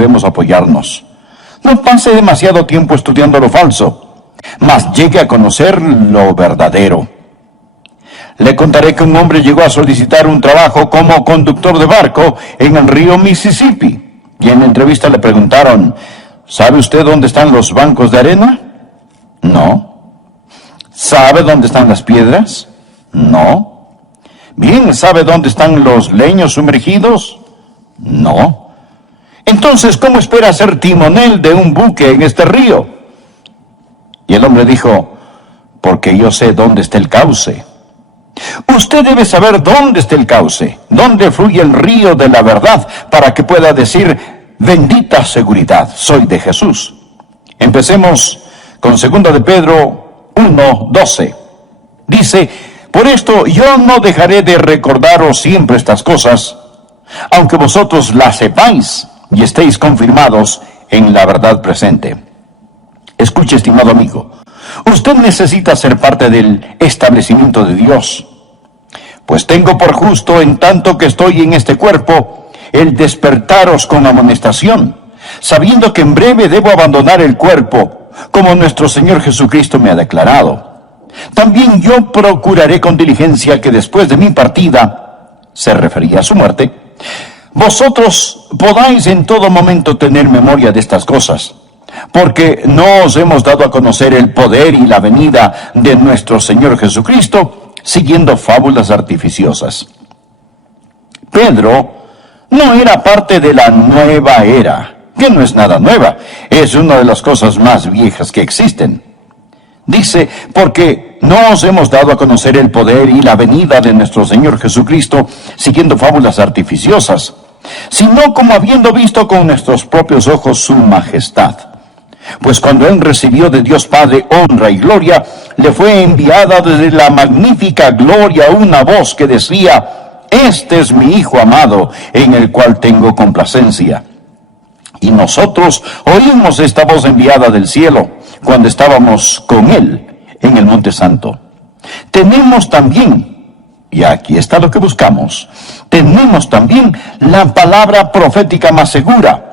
debemos apoyarnos. No pase demasiado tiempo estudiando lo falso, mas llegue a conocer lo verdadero. Le contaré que un hombre llegó a solicitar un trabajo como conductor de barco en el río Mississippi. Y en la entrevista le preguntaron, ¿sabe usted dónde están los bancos de arena? No. ¿Sabe dónde están las piedras? No. Bien, ¿sabe dónde están los leños sumergidos? No. Entonces, ¿cómo espera ser timonel de un buque en este río? Y el hombre dijo, porque yo sé dónde está el cauce. Usted debe saber dónde está el cauce, dónde fluye el río de la verdad, para que pueda decir, bendita seguridad, soy de Jesús. Empecemos con 2 de Pedro 1:12. Dice, por esto yo no dejaré de recordaros siempre estas cosas, aunque vosotros las sepáis y estéis confirmados en la verdad presente. Escuche, estimado amigo, usted necesita ser parte del establecimiento de Dios. Pues tengo por justo, en tanto que estoy en este cuerpo, el despertaros con amonestación, sabiendo que en breve debo abandonar el cuerpo, como nuestro Señor Jesucristo me ha declarado. También yo procuraré con diligencia que después de mi partida, se refería a su muerte, vosotros podáis en todo momento tener memoria de estas cosas, porque no os hemos dado a conocer el poder y la venida de nuestro Señor Jesucristo, siguiendo fábulas artificiosas. Pedro no era parte de la nueva era, que no es nada nueva, es una de las cosas más viejas que existen. Dice, porque no os hemos dado a conocer el poder y la venida de nuestro Señor Jesucristo, siguiendo fábulas artificiosas, sino como habiendo visto con nuestros propios ojos su majestad. Pues cuando él recibió de Dios Padre honra y gloria, le fue enviada desde la magnífica gloria una voz que decía, este es mi Hijo amado, en el cual tengo complacencia. Y nosotros oímos esta voz enviada del cielo, cuando estábamos con él en el Monte Santo. Tenemos también, y aquí está lo que buscamos, tenemos también la palabra profética más segura,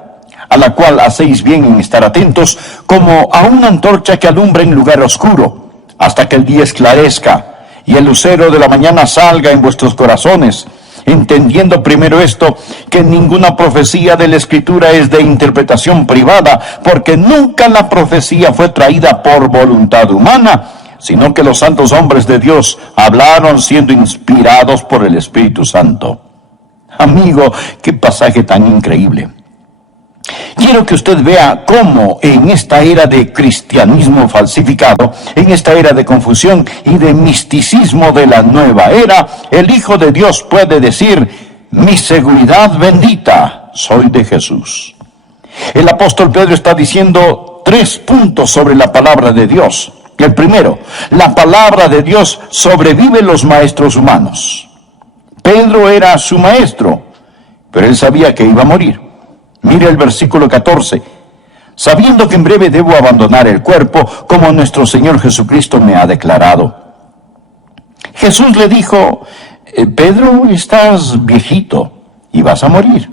a la cual hacéis bien en estar atentos, como a una antorcha que alumbra en lugar oscuro, hasta que el día esclarezca, y el lucero de la mañana salga en vuestros corazones, entendiendo primero esto, que ninguna profecía de la Escritura es de interpretación privada, porque nunca la profecía fue traída por voluntad humana, sino que los santos hombres de Dios hablaron siendo inspirados por el Espíritu Santo. Amigo, qué pasaje tan increíble. Quiero que usted vea cómo en esta era de cristianismo falsificado, en esta era de confusión y de misticismo de la nueva era, el Hijo de Dios puede decir, mi seguridad bendita, soy de Jesús. El apóstol Pedro está diciendo 3 puntos sobre la palabra de Dios. El primero, la palabra de Dios sobrevive los maestros humanos. Pedro era su maestro, pero él sabía que iba a morir. Mire el versículo 14. Sabiendo que en breve debo abandonar el cuerpo, como nuestro Señor Jesucristo me ha declarado. Jesús le dijo, Pedro, estás viejito y vas a morir.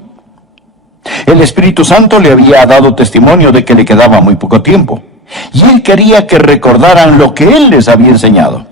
El Espíritu Santo le había dado testimonio de que le quedaba muy poco tiempo, y él quería que recordaran lo que él les había enseñado.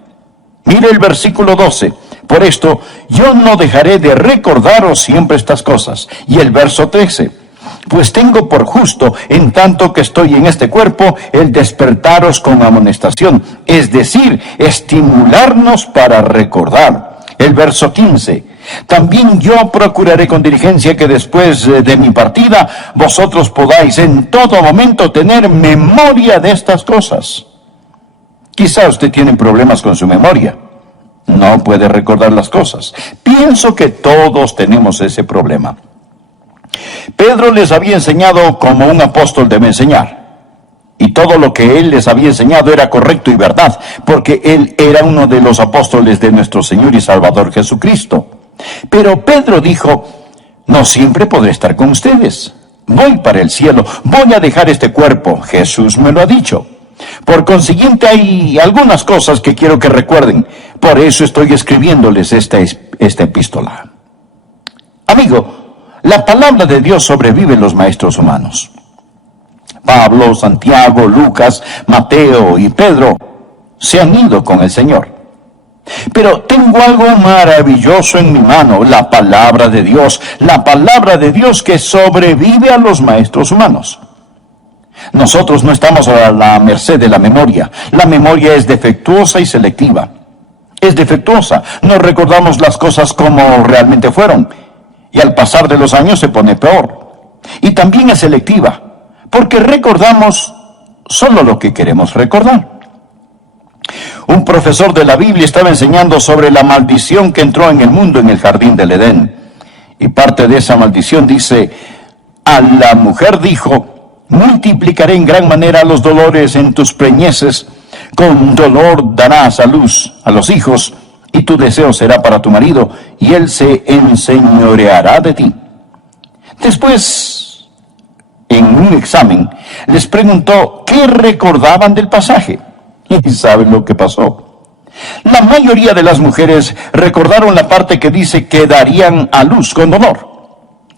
Mire el versículo 12. Por esto, yo no dejaré de recordaros siempre estas cosas. Y el verso 13. Pues tengo por justo, en tanto que estoy en este cuerpo, el despertaros con amonestación, es decir, estimularnos para recordar. El verso 15. También yo procuraré con diligencia que después de mi partida, vosotros podáis en todo momento tener memoria de estas cosas. Quizá usted tiene problemas con su memoria. No puede recordar las cosas. Pienso que todos tenemos ese problema. Pedro les había enseñado como un apóstol debe enseñar. Y todo lo que él les había enseñado era correcto y verdad, porque él era uno de los apóstoles de nuestro Señor y Salvador Jesucristo. Pero Pedro dijo, no siempre podré estar con ustedes. Voy para el cielo, voy a dejar este cuerpo. Jesús me lo ha dicho. Por consiguiente, hay algunas cosas que quiero que recuerden. Por eso estoy escribiéndoles esta epístola. Amigo, La palabra de Dios sobrevive en los maestros humanos. Pablo, Santiago, Lucas, Mateo y Pedro se han ido con el Señor. Pero tengo algo maravilloso en mi mano, la palabra de Dios que sobrevive a los maestros humanos. Nosotros no estamos a la merced de la memoria. La memoria es defectuosa y selectiva. Es defectuosa. No recordamos las cosas como realmente fueron. Y al pasar de los años se pone peor. Y también es selectiva, porque recordamos solo lo que queremos recordar. Un profesor de la Biblia estaba enseñando sobre la maldición que entró en el mundo en el jardín del Edén. Y parte de esa maldición dice, a la mujer dijo, multiplicaré en gran manera los dolores en tus preñeces, con dolor darás a luz a los hijos, y tu deseo será para tu marido, y él se enseñoreará de ti. Después, en un examen, les preguntó qué recordaban del pasaje. ¿Y saben lo que pasó? La mayoría de las mujeres recordaron la parte que dice que darían a luz con dolor.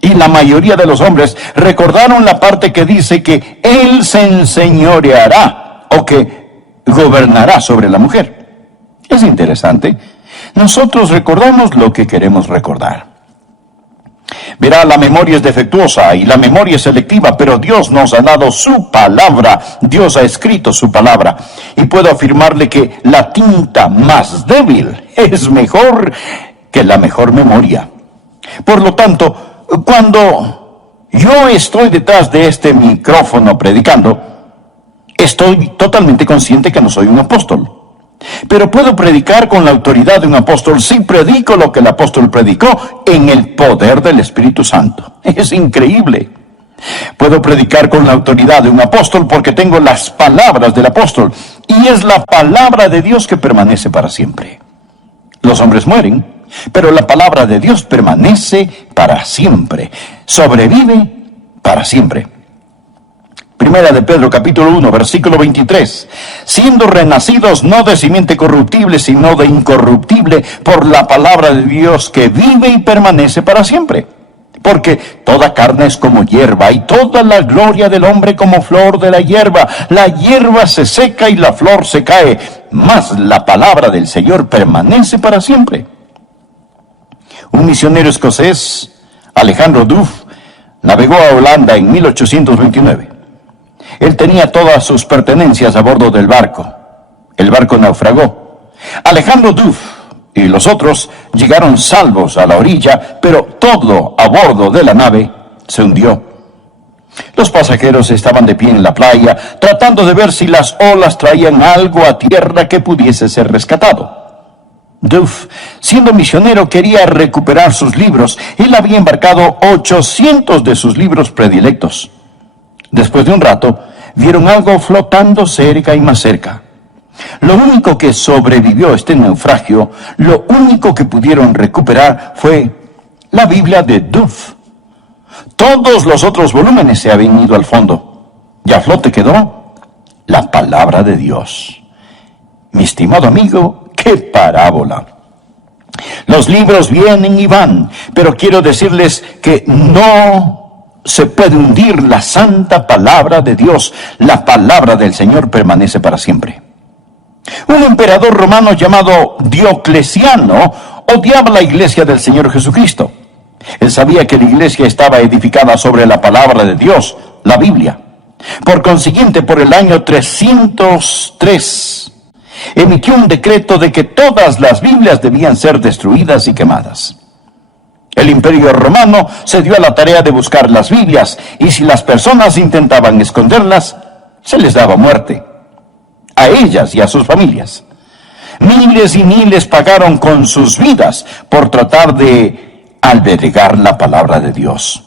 Y la mayoría de los hombres recordaron la parte que dice que él se enseñoreará o que gobernará sobre la mujer. Es interesante. Nosotros recordamos lo que queremos recordar. Verá, la memoria es defectuosa y la memoria es selectiva, pero Dios nos ha dado su palabra. Dios ha escrito su palabra. Y puedo afirmarle que la tinta más débil es mejor que la mejor memoria. Por lo tanto, cuando yo estoy detrás de este micrófono predicando, estoy totalmente consciente que no soy un apóstol. Pero puedo predicar con la autoridad de un apóstol si predico lo que el apóstol predicó en el poder del Espíritu Santo. Es increíble. Puedo predicar con la autoridad de un apóstol porque tengo las palabras del apóstol. Y es la palabra de Dios que permanece para siempre. Los hombres mueren, pero la palabra de Dios permanece para siempre. Sobrevive para siempre. Primera de Pedro, capítulo 1, versículo 23. Siendo renacidos no de simiente corruptible, sino de incorruptible, por la palabra de Dios que vive y permanece para siempre. Porque toda carne es como hierba, y toda la gloria del hombre como flor de la hierba. La hierba se seca y la flor se cae, mas la palabra del Señor permanece para siempre. Un misionero escocés, Alejandro Duff, navegó a Holanda en 1829. Él tenía todas sus pertenencias a bordo del barco. El barco naufragó. Alejandro Duff y los otros llegaron salvos a la orilla, pero todo a bordo de la nave se hundió. Los pasajeros estaban de pie en la playa, tratando de ver si las olas traían algo a tierra que pudiese ser rescatado. Duff, siendo misionero, quería recuperar sus libros. Él había embarcado 800 de sus libros predilectos. Después de un rato, vieron algo flotando cerca y más cerca. Lo único que sobrevivió a este naufragio, lo único que pudieron recuperar fue la Biblia de Duff. Todos los otros volúmenes se habían ido al fondo. Y a flote quedó la palabra de Dios. Mi estimado amigo, ¡qué parábola! Los libros vienen y van, pero quiero decirles que no se puede hundir la santa palabra de Dios. La palabra del Señor permanece para siempre. Un emperador romano llamado Diocleciano odiaba la iglesia del Señor Jesucristo. Él sabía que la iglesia estaba edificada sobre la palabra de Dios, la Biblia. Por consiguiente, por el año 303, emitió un decreto de que todas las Biblias debían ser destruidas y quemadas. El Imperio Romano se dio a la tarea de buscar las Biblias, y si las personas intentaban esconderlas, se les daba muerte, a ellas y a sus familias. Miles y miles pagaron con sus vidas por tratar de albergar la palabra de Dios.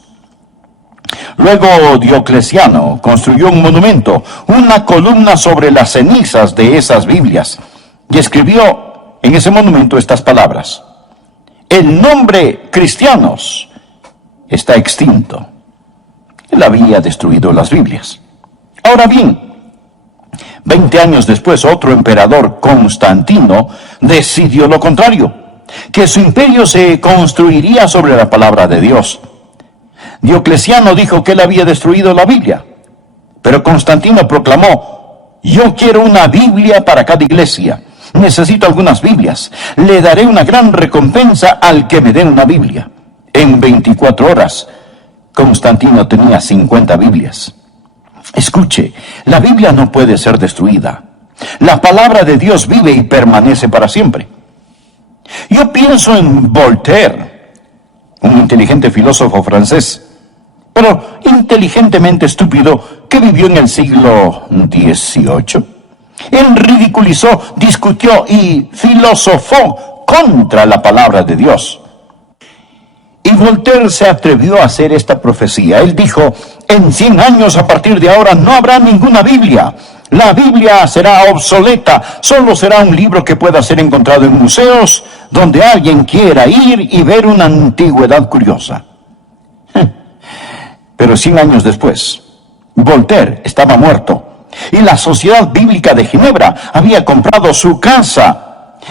Luego Diocleciano construyó un monumento, una columna sobre las cenizas de esas Biblias, y escribió en ese monumento estas palabras: el nombre cristianos está extinto. Él había destruido las Biblias. Ahora bien, 20 años después, otro emperador, Constantino, decidió lo contrario, que su imperio se construiría sobre la palabra de Dios. Diocleciano dijo que él había destruido la Biblia, pero Constantino proclamó: yo quiero una Biblia para cada iglesia. Necesito algunas Biblias. Le daré una gran recompensa al que me dé una Biblia. En 24 horas, Constantino tenía 50 Biblias. Escuche, la Biblia no puede ser destruida. La palabra de Dios vive y permanece para siempre. Yo pienso en Voltaire, un inteligente filósofo francés, pero inteligentemente estúpido, que vivió en el siglo XVIII. Él ridiculizó, discutió y filosofó contra la palabra de Dios. Y Voltaire se atrevió a hacer esta profecía. Él dijo: en 100 años a partir de ahora no habrá ninguna Biblia. La Biblia será obsoleta. Solo será un libro que pueda ser encontrado en museos donde alguien quiera ir y ver una antigüedad curiosa. Pero 100 años después, Voltaire estaba muerto. Y la Sociedad Bíblica de Ginebra había comprado su casa.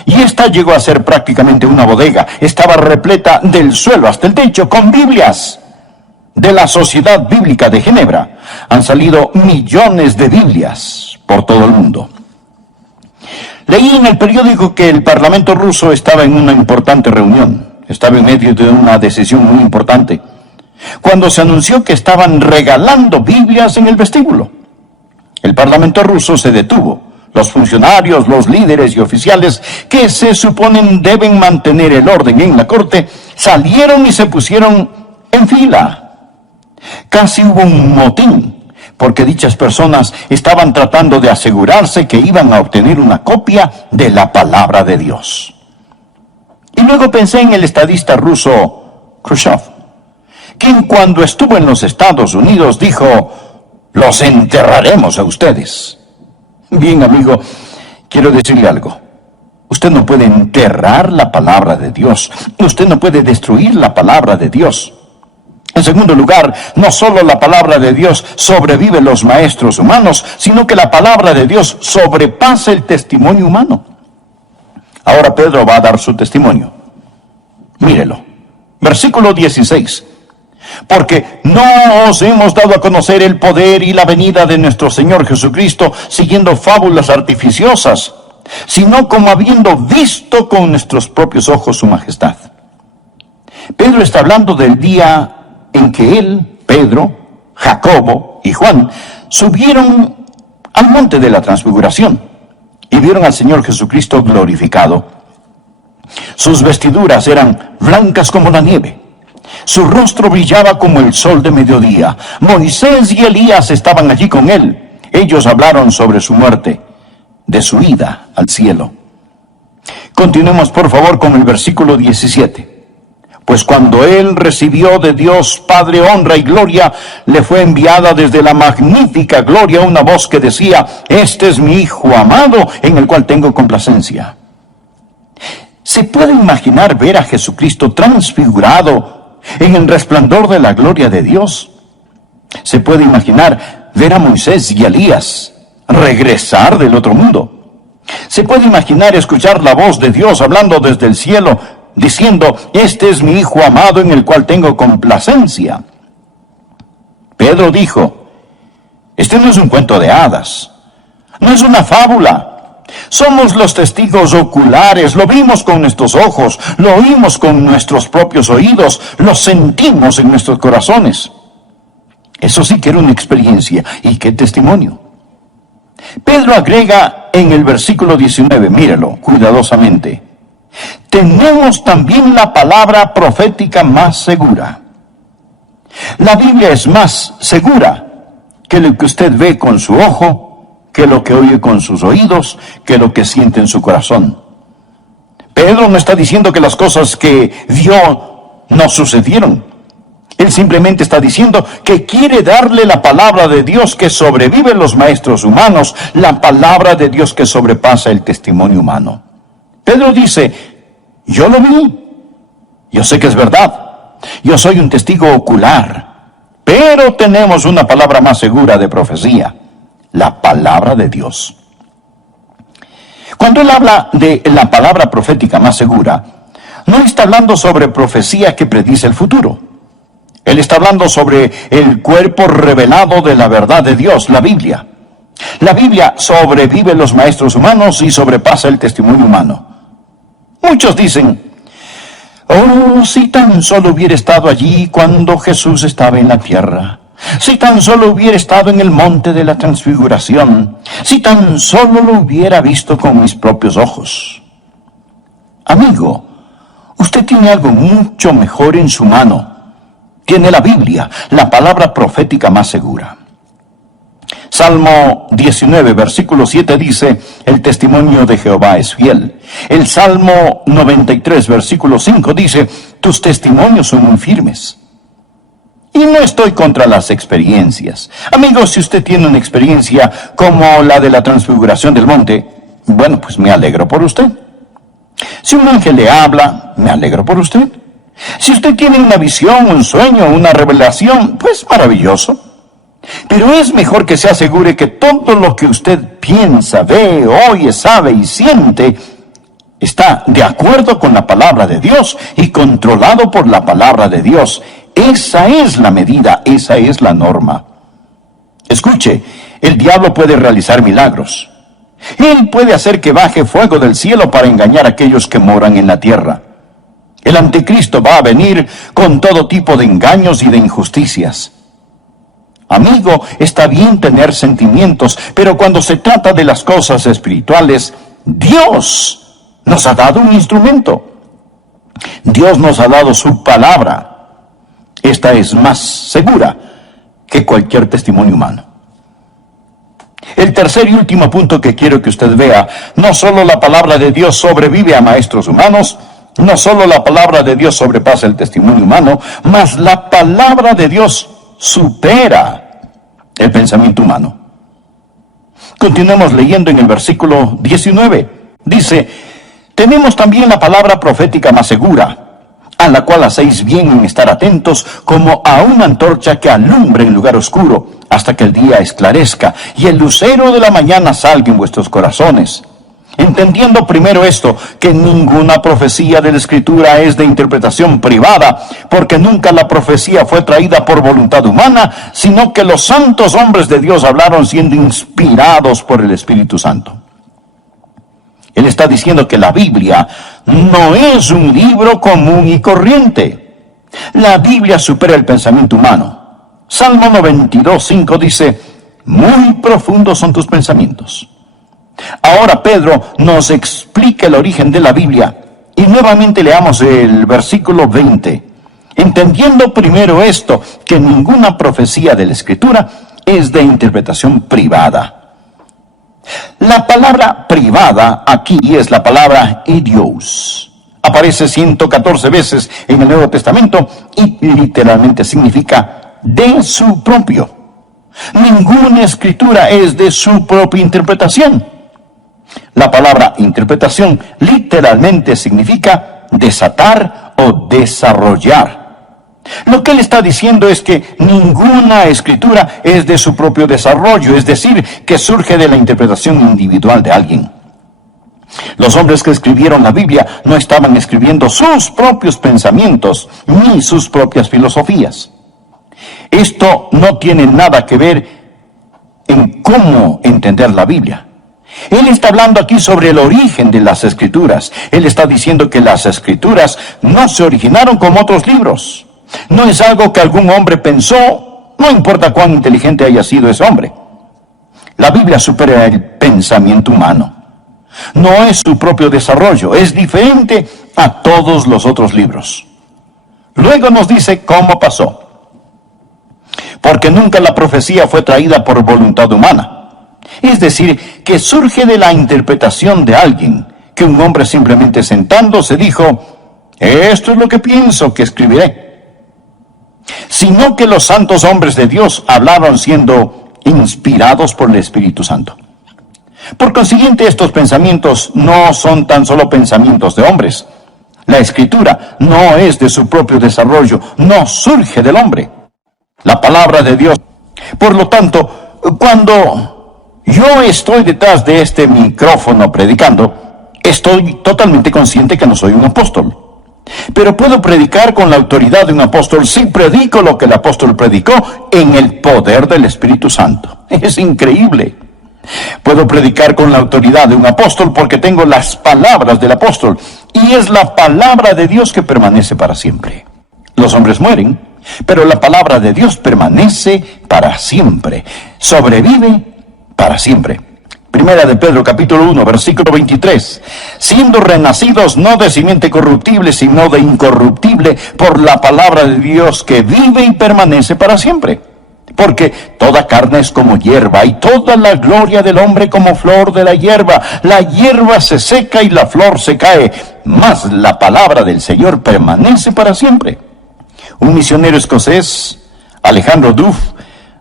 Y esta llegó a ser prácticamente una bodega. Estaba repleta del suelo hasta el techo con Biblias. De la Sociedad Bíblica de Ginebra han salido millones de Biblias por todo el mundo. Leí en el periódico que el Parlamento ruso estaba en una importante reunión. Estaba en medio de una decisión muy importante, cuando se anunció que estaban regalando Biblias en el vestíbulo. El Parlamento ruso se detuvo. Los funcionarios, los líderes y oficiales que se suponen deben mantener el orden en la corte, salieron y se pusieron en fila. Casi hubo un motín, porque dichas personas estaban tratando de asegurarse que iban a obtener una copia de la palabra de Dios. Y luego pensé en el estadista ruso Khrushchev, quien cuando estuvo en los Estados Unidos dijo: los enterraremos a ustedes. Bien, amigo, quiero decirle algo. Usted no puede enterrar la palabra de Dios. Usted no puede destruir la palabra de Dios. En segundo lugar, no solo la palabra de Dios sobrevive los maestros humanos, sino que la palabra de Dios sobrepasa el testimonio humano. Ahora Pedro va a dar su testimonio. Mírelo. Versículo 16. Porque no os hemos dado a conocer el poder y la venida de nuestro Señor Jesucristo siguiendo fábulas artificiosas, sino como habiendo visto con nuestros propios ojos su majestad. Pedro está hablando del día en que él, Pedro, Jacobo y Juan subieron al monte de la transfiguración y vieron al Señor Jesucristo glorificado. Sus vestiduras eran blancas como la nieve. Su rostro brillaba como el sol de mediodía. Moisés y Elías estaban allí con él. Ellos hablaron sobre su muerte, de su ida al cielo. Continuemos por favor con el versículo 17. Pues cuando él recibió de Dios Padre honra y gloria, le fue enviada desde la magnífica gloria una voz que decía: este es mi Hijo amado, en el cual tengo complacencia. ¿Se puede imaginar ver a Jesucristo transfigurado en el resplandor de la gloria de Dios? ¿Se puede imaginar ver a Moisés y Elías regresar del otro mundo? ¿Se puede imaginar escuchar la voz de Dios hablando desde el cielo, diciendo: este es mi Hijo amado en el cual tengo complacencia? Pedro dijo: este no es un cuento de hadas, no es una fábula. Somos los testigos oculares, lo vimos con nuestros ojos, lo oímos con nuestros propios oídos, lo sentimos en nuestros corazones. Eso sí que era una experiencia, y qué testimonio. Pedro agrega en el versículo 19, míralo cuidadosamente: tenemos también la palabra profética más segura. La Biblia es más segura que lo que usted ve con su ojo, que lo que oye con sus oídos, que lo que siente en su corazón. Pedro no está diciendo que las cosas que vio no sucedieron. Él simplemente está diciendo que quiere darle la palabra de Dios que sobrevive los maestros humanos, la palabra de Dios que sobrepasa el testimonio humano. Pedro dice: yo lo vi, yo sé que es verdad, yo soy un testigo ocular, pero tenemos una palabra más segura de profecía: la palabra de Dios. Cuando él habla de la palabra profética más segura, no está hablando sobre profecía que predice el futuro. Él está hablando sobre el cuerpo revelado de la verdad de Dios, la Biblia. La Biblia sobrevive los maestros humanos y sobrepasa el testimonio humano. Muchos dicen, oh, si tan solo hubiera estado allí cuando Jesús estaba en la tierra. Si tan solo hubiera estado en el monte de la transfiguración. Si tan solo lo hubiera visto con mis propios ojos. Amigo, usted tiene algo mucho mejor en su mano. Tiene la Biblia, la palabra profética más segura. Salmo 19, versículo 7 dice, el testimonio de Jehová es fiel. El Salmo 93, versículo 5 dice, tus testimonios son muy firmes. Y no estoy contra las experiencias. Amigos, si usted tiene una experiencia como la de la transfiguración del monte, bueno, pues me alegro por usted. Si un ángel le habla, me alegro por usted. Si usted tiene una visión, un sueño, una revelación, pues maravilloso. Pero es mejor que se asegure que todo lo que usted piensa, ve, oye, sabe y siente está de acuerdo con la palabra de Dios y controlado por la palabra de Dios. Esa es la medida, esa es la norma. Escuche, el diablo puede realizar milagros. Él puede hacer que baje fuego del cielo para engañar a aquellos que moran en la tierra. El anticristo va a venir con todo tipo de engaños y de injusticias. Amigo, está bien tener sentimientos, pero cuando se trata de las cosas espirituales, Dios nos ha dado un instrumento. Dios nos ha dado su palabra. Esta es más segura que cualquier testimonio humano. El tercer y último punto que quiero que usted vea, no solo la palabra de Dios sobrevive a maestros humanos, no solo la palabra de Dios sobrepasa el testimonio humano, mas la palabra de Dios supera el pensamiento humano. Continuemos leyendo en el versículo 19. Dice, tenemos también la palabra profética más segura, a la cual hacéis bien en estar atentos como a una antorcha que alumbre en lugar oscuro, hasta que el día esclarezca y el lucero de la mañana salga en vuestros corazones. Entendiendo primero esto, que ninguna profecía de la Escritura es de interpretación privada, porque nunca la profecía fue traída por voluntad humana, sino que los santos hombres de Dios hablaron siendo inspirados por el Espíritu Santo. Él está diciendo que la Biblia no es un libro común y corriente. La Biblia supera el pensamiento humano. Salmo 92, 5 dice, muy profundos son tus pensamientos. Ahora Pedro nos explica el origen de la Biblia y nuevamente leamos el versículo 20. Entendiendo primero esto, que ninguna profecía de la Escritura es de interpretación privada. La palabra privada aquí es la palabra idios. Aparece 114 veces en el Nuevo Testamento y literalmente significa de su propio. Ninguna escritura es de su propia interpretación. La palabra interpretación literalmente significa desatar o desarrollar. Lo que él está diciendo es que ninguna escritura es de su propio desarrollo, es decir, que surge de la interpretación individual de alguien. Los hombres que escribieron la Biblia no estaban escribiendo sus propios pensamientos ni sus propias filosofías. Esto no tiene nada que ver en cómo entender la Biblia. Él está hablando aquí sobre el origen de las Escrituras. Él está diciendo que las Escrituras no se originaron como otros libros. No es algo que algún hombre pensó, no importa cuán inteligente haya sido ese hombre. La Biblia supera el pensamiento humano. No es su propio desarrollo, es diferente a todos los otros libros. Luego nos dice cómo pasó. Porque nunca la profecía fue traída por voluntad humana. Es decir, que surge de la interpretación de alguien, que un hombre simplemente sentándose dijo, esto es lo que pienso que escribiré. Sino que los santos hombres de Dios hablaron siendo inspirados por el Espíritu Santo. Por consiguiente, estos pensamientos no son tan solo pensamientos de hombres. La Escritura no es de su propio desarrollo, no surge del hombre. La palabra de Dios. Por lo tanto, cuando yo estoy detrás de este micrófono predicando, estoy totalmente consciente que no soy un apóstol. Pero puedo predicar con la autoridad de un apóstol si predico lo que el apóstol predicó en el poder del Espíritu Santo. Es increíble. Puedo predicar con la autoridad de un apóstol porque tengo las palabras del apóstol, y es la palabra de Dios que permanece para siempre. Los hombres mueren, pero la palabra de Dios permanece para siempre. Sobrevive para siempre. Primera de Pedro, capítulo 1, versículo 23. Siendo renacidos no de simiente corruptible, sino de incorruptible, por la palabra de Dios que vive y permanece para siempre. Porque toda carne es como hierba, y toda la gloria del hombre como flor de la hierba. La hierba se seca y la flor se cae, mas la palabra del Señor permanece para siempre. Un misionero escocés, Alejandro Duff,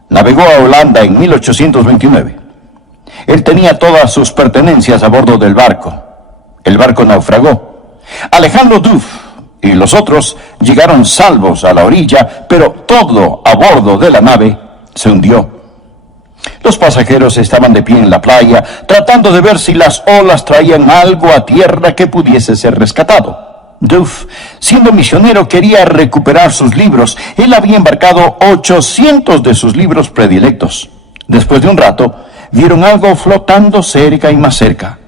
navegó a Holanda en 1829. Él tenía todas sus pertenencias a bordo del barco. El barco naufragó. Alejandro Duff y los otros llegaron salvos a la orilla, pero todo a bordo de la nave se hundió. Los pasajeros estaban de pie en la playa, tratando de ver si las olas traían algo a tierra que pudiese ser rescatado. Duff, siendo misionero, quería recuperar sus libros. Él había embarcado 800 de sus libros predilectos. Después de un rato, vieron algo flotando cerca y más cerca.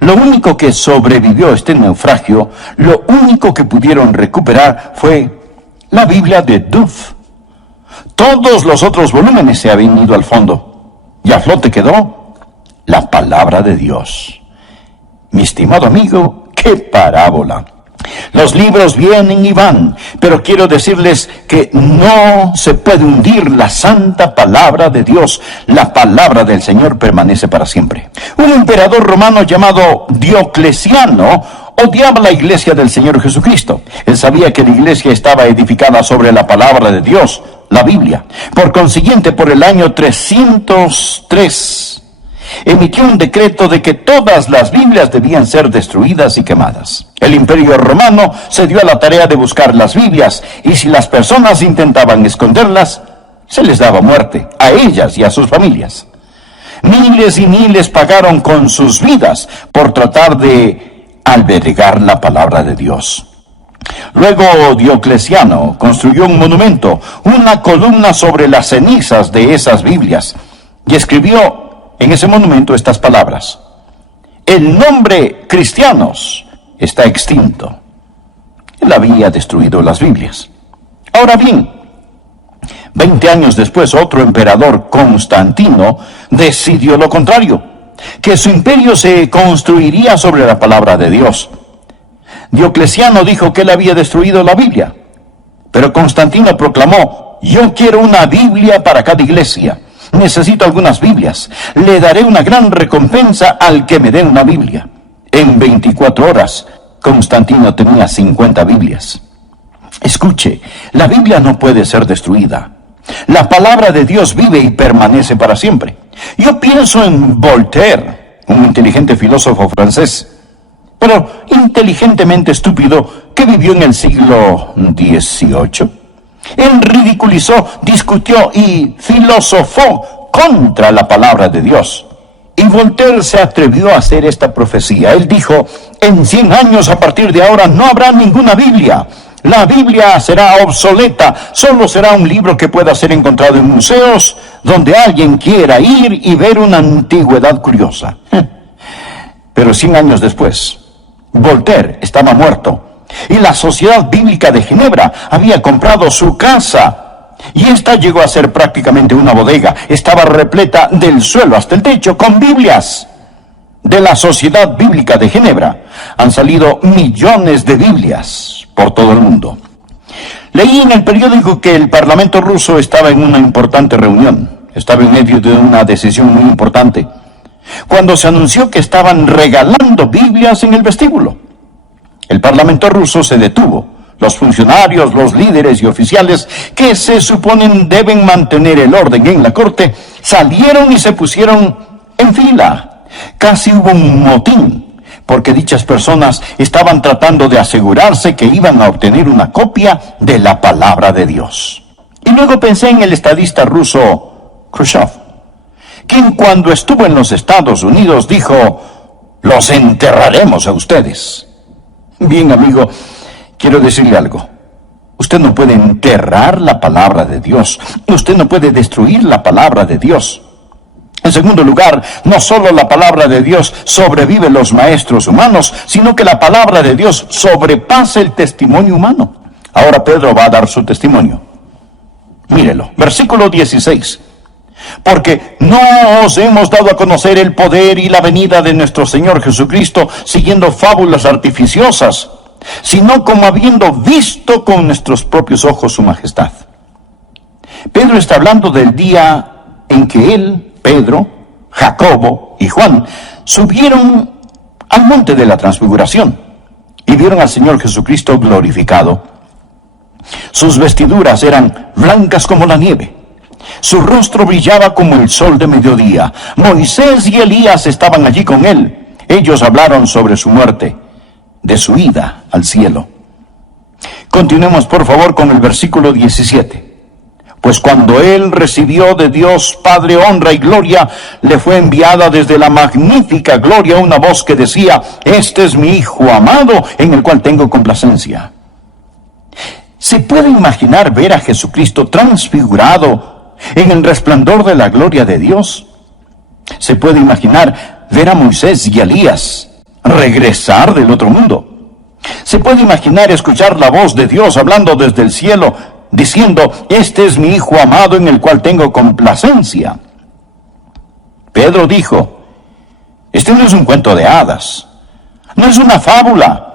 Lo único que sobrevivió a este naufragio, lo único que pudieron recuperar fue la Biblia de Duff. Todos los otros volúmenes se habían ido al fondo, y a flote quedó la palabra de Dios. Mi estimado amigo, ¡qué parábola! Los libros vienen y van, pero quiero decirles que no se puede hundir la santa palabra de Dios. La palabra del Señor permanece para siempre. Un emperador romano llamado Diocleciano odiaba la iglesia del Señor Jesucristo. Él sabía que la iglesia estaba edificada sobre la palabra de Dios, la Biblia. Por consiguiente, por el año 303, emitió un decreto de que todas las Biblias debían ser destruidas y quemadas. El Imperio Romano se dio a la tarea de buscar las Biblias, y si las personas intentaban esconderlas, se les daba muerte, a ellas y a sus familias. Miles y miles pagaron con sus vidas por tratar de albergar la palabra de Dios. Luego Diocleciano construyó un monumento, una columna sobre las cenizas de esas Biblias, y escribió en ese monumento estas palabras: el nombre cristianos está extinto. Él había destruido las Biblias. Ahora bien, 20 años después, otro emperador, Constantino, decidió lo contrario, que su imperio se construiría sobre la palabra de Dios. Diocleciano dijo que él había destruido la Biblia, pero Constantino proclamó: yo quiero una Biblia para cada iglesia. Necesito algunas Biblias. Le daré una gran recompensa al que me dé una Biblia. En 24 horas, Constantino tenía 50 Biblias. Escuche, la Biblia no puede ser destruida. La palabra de Dios vive y permanece para siempre. Yo pienso en Voltaire, un inteligente filósofo francés, pero inteligentemente estúpido, que vivió en el siglo XVIII. Él ridiculizó, discutió y filosofó contra la palabra de Dios. Y Voltaire se atrevió a hacer esta profecía. Él dijo: en 100 años a partir de ahora no habrá ninguna Biblia. La Biblia será obsoleta, solo será un libro que pueda ser encontrado en museos donde alguien quiera ir y ver una antigüedad curiosa. Pero 100 años después, Voltaire estaba muerto. Y la Sociedad Bíblica de Ginebra había comprado su casa, y esta llegó a ser prácticamente una bodega. Estaba repleta del suelo hasta el techo con Biblias. De la Sociedad Bíblica de Ginebra han salido millones de Biblias por todo el mundo. Leí en el periódico que el Parlamento ruso estaba en una importante reunión. Estaba en medio de una decisión muy importante, cuando se anunció que estaban regalando Biblias en el vestíbulo. El Parlamento ruso se detuvo. Los funcionarios, los líderes y oficiales que se suponen deben mantener el orden en la corte, salieron y se pusieron en fila. Casi hubo un motín, porque dichas personas estaban tratando de asegurarse que iban a obtener una copia de la palabra de Dios. Y luego pensé en el estadista ruso Khrushchev, quien cuando estuvo en los Estados Unidos dijo: los enterraremos a ustedes. Bien, amigo, quiero decirle algo. Usted no puede enterrar la palabra de Dios. Usted no puede destruir la palabra de Dios. En segundo lugar, no solo la palabra de Dios sobrevive los maestros humanos, sino que la palabra de Dios sobrepasa el testimonio humano. Ahora Pedro va a dar su testimonio. Mírelo, versículo 16. Porque no os hemos dado a conocer el poder y la venida de nuestro Señor Jesucristo siguiendo fábulas artificiosas, sino como habiendo visto con nuestros propios ojos su majestad. Pedro está hablando del día en que él, Pedro, Jacobo y Juan subieron al monte de la transfiguración y vieron al Señor Jesucristo glorificado. Sus vestiduras eran blancas como la nieve. Su rostro brillaba como el sol de mediodía. Moisés y Elías estaban allí con él. Ellos hablaron sobre su muerte, de su ida al cielo. Continuemos por favor con el versículo 17. Pues cuando él recibió de Dios Padre honra y gloria, le fue enviada desde la magnífica gloria una voz que decía: este es mi Hijo amado, en el cual tengo complacencia. ¿Se puede imaginar ver a Jesucristo transfigurado en el resplandor de la gloria de Dios? ¿Se puede imaginar ver a Moisés y a Elías regresar del otro mundo? ¿Se puede imaginar escuchar la voz de Dios hablando desde el cielo, diciendo: este es mi Hijo amado en el cual tengo complacencia? Pedro dijo: este no es un cuento de hadas, no es una fábula.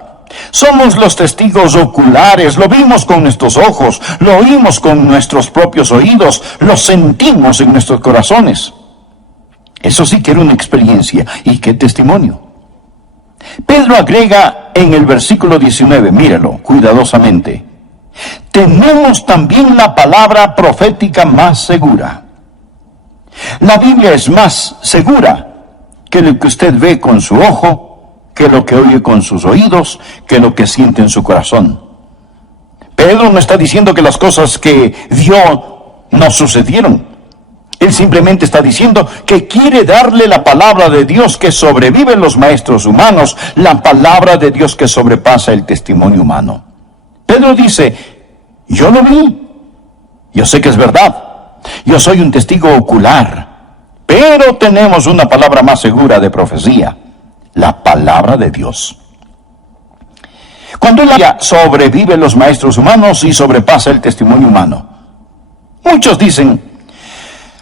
Somos los testigos oculares, lo vimos con nuestros ojos, lo oímos con nuestros propios oídos, lo sentimos en nuestros corazones. Eso sí que era una experiencia, y qué testimonio. Pedro agrega en el versículo 19, míralo cuidadosamente: tenemos también la palabra profética más segura. La Biblia es más segura que lo que usted ve con su ojo, que lo que oye con sus oídos, que lo que siente en su corazón. Pedro no está diciendo que las cosas que vio no sucedieron. Él simplemente está diciendo que quiere darle la palabra de Dios que sobrevive en los maestros humanos, la palabra de Dios que sobrepasa el testimonio humano. Pedro dice: yo lo vi, yo sé que es verdad, yo soy un testigo ocular, pero tenemos una palabra más segura de profecía, la palabra de Dios. Cuando él sobrevive los maestros humanos y sobrepasa el testimonio humano. Muchos dicen: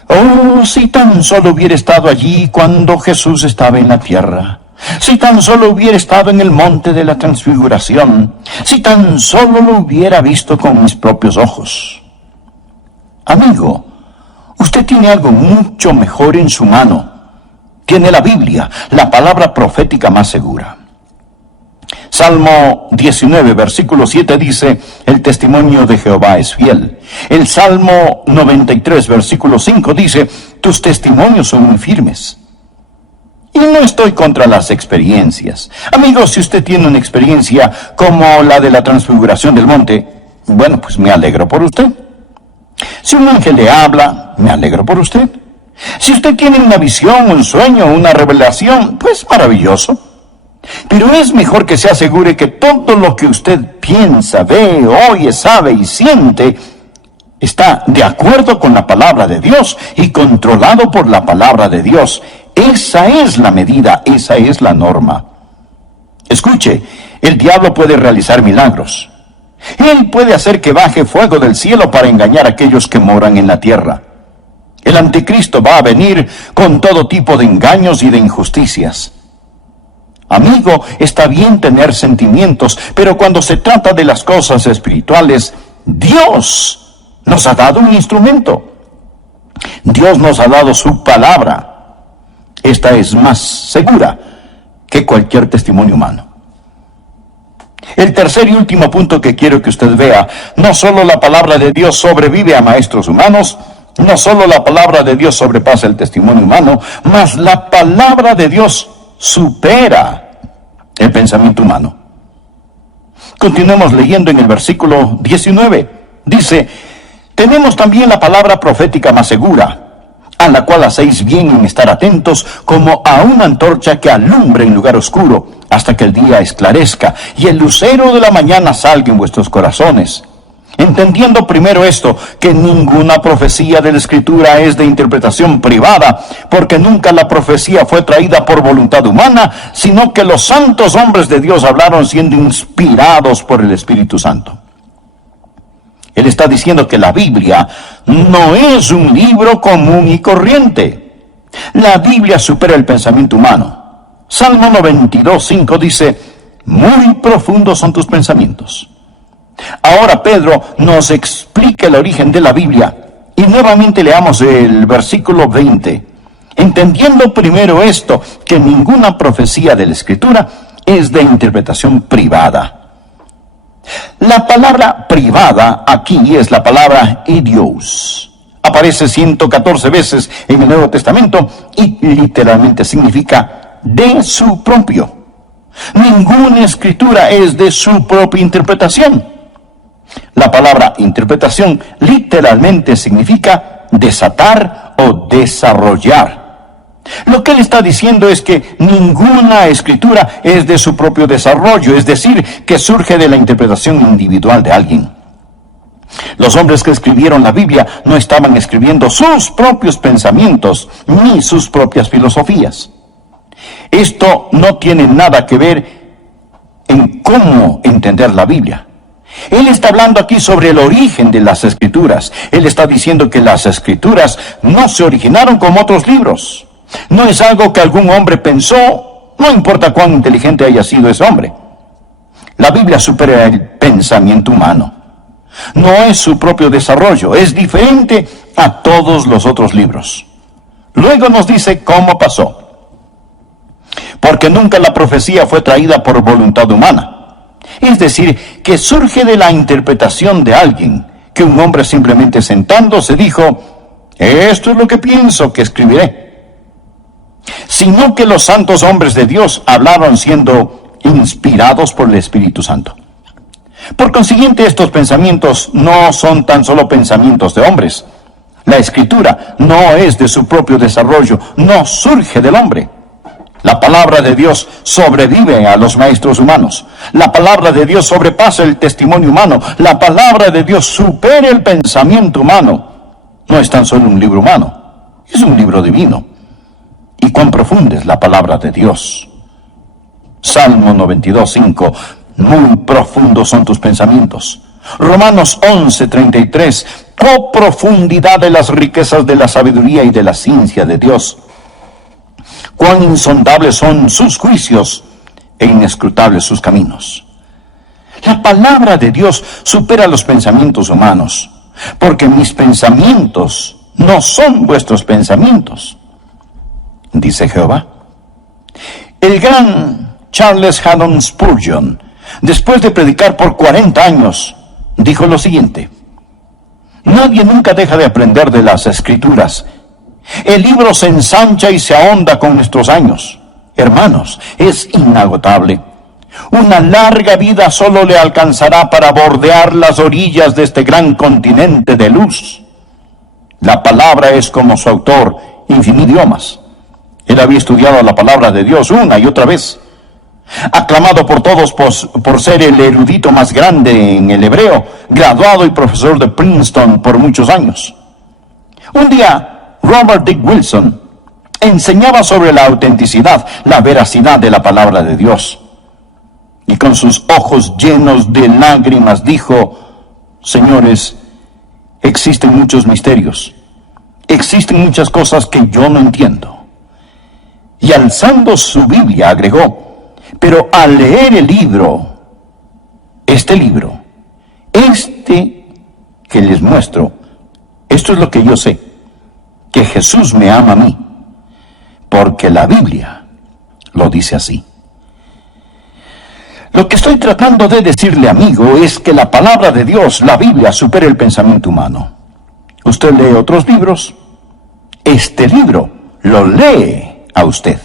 oh, si tan solo hubiera estado allí cuando Jesús estaba en la tierra, si tan solo hubiera estado en el monte de la transfiguración, si tan solo lo hubiera visto con mis propios ojos. Amigo, usted tiene algo mucho mejor en su mano. Tiene la Biblia, la palabra profética más segura. Salmo 19, versículo 7 dice: el testimonio de Jehová es fiel. El Salmo 93, versículo 5 dice: tus testimonios son muy firmes. Y no estoy contra las experiencias. Amigos, si usted tiene una experiencia como la de la transfiguración del monte, bueno, pues me alegro por usted. Si un ángel le habla, me alegro por usted. Si usted tiene una visión, un sueño, una revelación, pues maravilloso. Pero es mejor que se asegure que todo lo que usted piensa, ve, oye, sabe y siente está de acuerdo con la palabra de Dios y controlado por la palabra de Dios. Esa es la medida, esa es la norma. Escuche, el diablo puede realizar milagros. Él puede hacer que baje fuego del cielo para engañar a aquellos que moran en la tierra. El anticristo va a venir con todo tipo de engaños y de injusticias. Amigo, está bien tener sentimientos, pero cuando se trata de las cosas espirituales, Dios nos ha dado un instrumento. Dios nos ha dado su palabra. Esta es más segura que cualquier testimonio humano. El tercer y último punto que quiero que usted vea: no solo la palabra de Dios sobrevive a maestros humanos, no solo la palabra de Dios sobrepasa el testimonio humano, mas la palabra de Dios supera el pensamiento humano. Continuemos leyendo en el versículo 19. Dice: tenemos también la palabra profética más segura, a la cual hacéis bien en estar atentos, como a una antorcha que alumbra en lugar oscuro, hasta que el día esclarezca, y el lucero de la mañana salga en vuestros corazones. Entendiendo primero esto, que ninguna profecía de la Escritura es de interpretación privada, porque nunca la profecía fue traída por voluntad humana, sino que los santos hombres de Dios hablaron siendo inspirados por el Espíritu Santo. Él está diciendo que la Biblia no es un libro común y corriente. La Biblia supera el pensamiento humano. Salmo 92:5 dice, muy profundos son tus pensamientos. Ahora Pedro nos explica el origen de la Biblia, y nuevamente leamos el versículo 20. Entendiendo primero esto, que ninguna profecía de la Escritura es de interpretación privada. La palabra privada aquí es la palabra idios. Aparece 114 veces en el Nuevo Testamento y literalmente significa de su propio. Ninguna escritura es de su propia interpretación. La palabra interpretación literalmente significa desatar o desarrollar. Lo que él está diciendo es que ninguna escritura es de su propio desarrollo, es decir, que surge de la interpretación individual de alguien. Los hombres que escribieron la Biblia no estaban escribiendo sus propios pensamientos ni sus propias filosofías. Esto no tiene nada que ver en cómo entender la Biblia. Él está hablando aquí sobre el origen de las Escrituras. Él está diciendo que las Escrituras no se originaron como otros libros. No es algo que algún hombre pensó, no importa cuán inteligente haya sido ese hombre. La Biblia supera el pensamiento humano. No es su propio desarrollo, es diferente a todos los otros libros. Luego nos dice cómo pasó. Porque nunca la profecía fue traída por voluntad humana. Es decir, que surge de la interpretación de alguien, que un hombre simplemente sentándose dijo, esto es lo que pienso que escribiré. Sino que los santos hombres de Dios hablaron siendo inspirados por el Espíritu Santo. Por consiguiente, estos pensamientos no son tan solo pensamientos de hombres. La Escritura no es de su propio desarrollo, no surge del hombre. La palabra de Dios sobrevive a los maestros humanos. La palabra de Dios sobrepasa el testimonio humano. La palabra de Dios supera el pensamiento humano. No es tan solo un libro humano, es un libro divino. Y cuán profunda es la palabra de Dios. Salmo 92:5, muy profundos son tus pensamientos. Romanos 11:33, oh profundidad de las riquezas de la sabiduría y de la ciencia de Dios. Cuán insondables son sus juicios e inescrutables sus caminos. La palabra de Dios supera los pensamientos humanos, porque mis pensamientos no son vuestros pensamientos, dice Jehová. El gran Charles Haddon Spurgeon, después de predicar por 40 años, dijo lo siguiente: nadie nunca deja de aprender de las Escrituras. El libro se ensancha y se ahonda con nuestros años. Hermanos, es inagotable. Una larga vida solo le alcanzará para bordear las orillas de este gran continente de luz. La palabra es como su autor, infinito idiomas. Él había estudiado la palabra de Dios una y otra vez. Aclamado por todos por ser el erudito más grande en el hebreo, graduado y profesor de Princeton por muchos años. Un día, Robert Dick Wilson enseñaba sobre la autenticidad, la veracidad de la palabra de Dios. Y con sus ojos llenos de lágrimas dijo: señores, existen muchos misterios. Existen muchas cosas que yo no entiendo. Y alzando su Biblia agregó: pero al leer el libro, este que les muestro, esto es lo que yo sé, que Jesús me ama a mí, porque la Biblia lo dice así. Lo que estoy tratando de decirle, amigo, es que la palabra de Dios, la Biblia, supera el pensamiento humano. Usted lee otros libros, este libro lo lee a usted.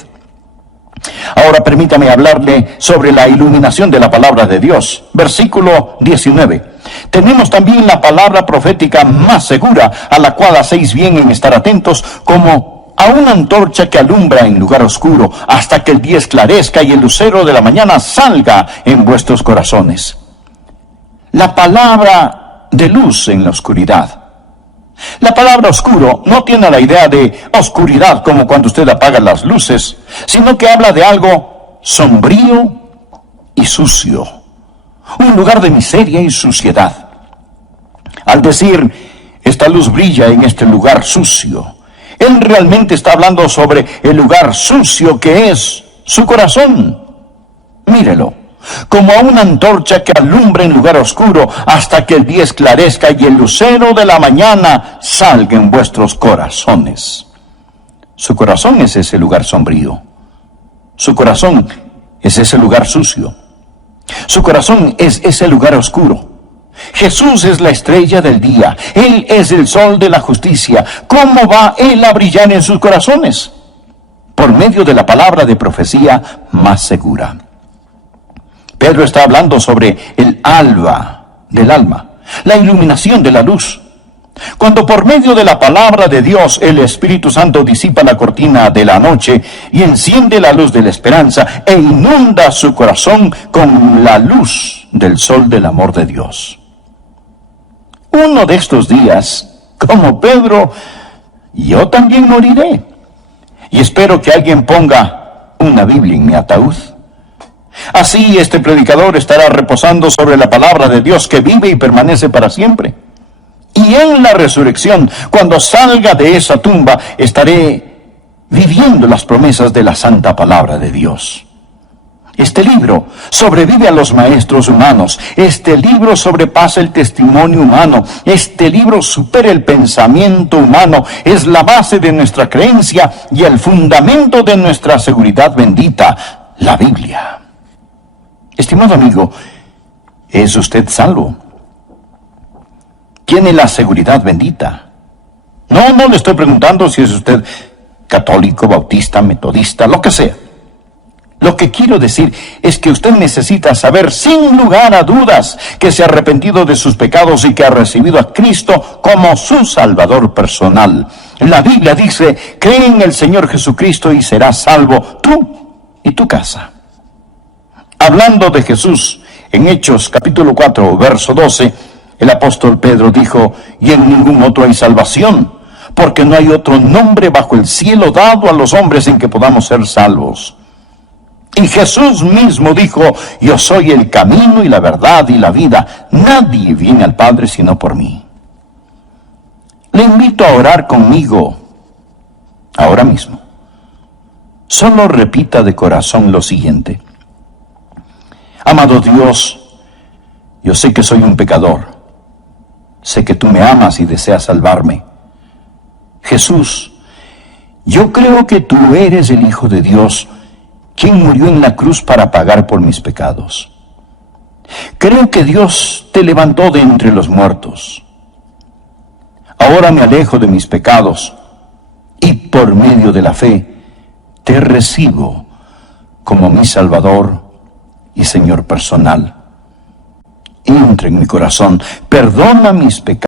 Ahora permítame hablarle sobre la iluminación de la palabra de Dios. Versículo 19. Tenemos también la palabra profética más segura, a la cual hacéis bien en estar atentos, como a una antorcha que alumbra en lugar oscuro, hasta que el día esclarezca y el lucero de la mañana salga en vuestros corazones. La palabra de luz en la oscuridad. La palabra oscuro no tiene la idea de oscuridad como cuando usted apaga las luces, sino que habla de algo sombrío y sucio, un lugar de miseria y suciedad. Al decir, esta luz brilla en este lugar sucio, él realmente está hablando sobre el lugar sucio que es su corazón. Mírelo, como a una antorcha que alumbra en lugar oscuro hasta que el día esclarezca y el lucero de la mañana salga en vuestros corazones. Su corazón es ese lugar sombrío. Su corazón es ese lugar sucio. Su corazón es ese lugar oscuro. Jesús es la estrella del día. Él es el sol de la justicia. ¿Cómo va Él a brillar en sus corazones? Por medio de la palabra de profecía más segura. Pedro está hablando sobre el alba del alma, la iluminación de la luz. Cuando por medio de la palabra de Dios el Espíritu Santo disipa la cortina de la noche y enciende la luz de la esperanza e inunda su corazón con la luz del sol del amor de Dios. Uno de estos días, como Pedro, yo también moriré. Y espero que alguien ponga una Biblia en mi ataúd. Así este predicador estará reposando sobre la palabra de Dios que vive y permanece para siempre. Y en la resurrección, cuando salga de esa tumba, estaré viviendo las promesas de la santa palabra de Dios. Este libro sobrevive a los maestros humanos. Este libro sobrepasa el testimonio humano. Este libro supera el pensamiento humano. Es la base de nuestra creencia y el fundamento de nuestra seguridad bendita, la Biblia. Estimado amigo, ¿es usted salvo? ¿Tiene la seguridad bendita? No le estoy preguntando si es usted católico, bautista, metodista, lo que sea. Lo que quiero decir es que usted necesita saber sin lugar a dudas que se ha arrepentido de sus pecados y que ha recibido a Cristo como su Salvador personal. La Biblia dice, cree en el Señor Jesucristo y serás salvo tú y tu casa. Hablando de Jesús, en Hechos capítulo 4, verso 12, el apóstol Pedro dijo, y en ningún otro hay salvación, porque no hay otro nombre bajo el cielo dado a los hombres en que podamos ser salvos. Y Jesús mismo dijo, yo soy el camino y la verdad y la vida. Nadie viene al Padre sino por mí. Le invito a orar conmigo ahora mismo. Solo repita de corazón lo siguiente. Amado Dios, yo sé que soy un pecador. Sé que tú me amas y deseas salvarme. Jesús, yo creo que tú eres el Hijo de Dios, quien murió en la cruz para pagar por mis pecados. Creo que Dios te levantó de entre los muertos. Ahora me alejo de mis pecados y por medio de la fe te recibo como mi Salvador y Señor personal. Entra en mi corazón, perdona mis pecados.